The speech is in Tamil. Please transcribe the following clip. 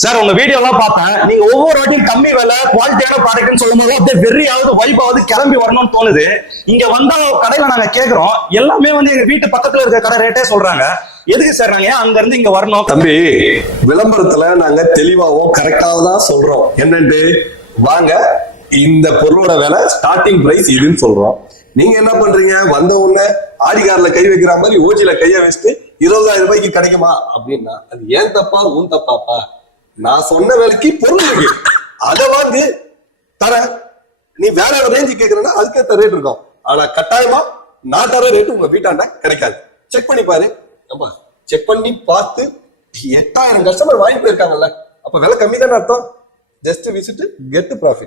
சார் உங்க வீடியோ எல்லாம் பார்த்தேன். நீங்க ஒவ்வொரு வாட்டியும் கம்மி விலை குவாலிட்டியான ப்ராடக்ட்னு சொல்லும் போது அப்படியே வெறியாவது வைப்பாவது கிளம்பி வரணும்னு தோணுது. இங்க வந்தா கடையில நாங்க கேக்குறோம், எல்லாமே வந்து எங்க வீட்டு பக்கத்துல இருக்க கடை ரேட்டே சொல்றாங்க. எதுக்கு சார் நாங்க ஏன் அங்க இருந்து இங்க வரணும்? தம்பி, விளம்பரத்துல நாங்க தெளிவாவும் கரெக்டாக தான் சொல்றோம். என்னன்னு வாங்க, இந்த பொருளோட விலை ஸ்டார்டிங் பிரைஸ் இதுன்னு சொல்றோம். நீங்க என்ன பண்றீங்க? வந்த உடனே ஆடிகார்ல கை வைக்கிற மாதிரி ஓஜில கைய வச்சுட்டு 20,000 ரூபாய்க்கு கிடைக்குமா அப்படின்னா அது ஏன் தப்பா உன் தப்பாப்பா? நான் சொன்ன வேலைக்கு பொருள் இருக்கு, அதை வாங்கி தர. நீ வேற ரேஞ்சு கேக்குறன்னா அதுக்கேற்ற ரேட் இருக்கும். ஆனா கட்டாயமா நான் தர ரேட்டு உங்க வீட்டாண்ட கிடைக்காது. செக் பண்ணி பாரு. நம்ம செக் பண்ணி பார்த்து 8,000 கஸ்டமர் வாங்கி போயிருக்காங்கல்ல, அப்ப விலை கம்மி தானே அர்த்தம். Just visit get profit.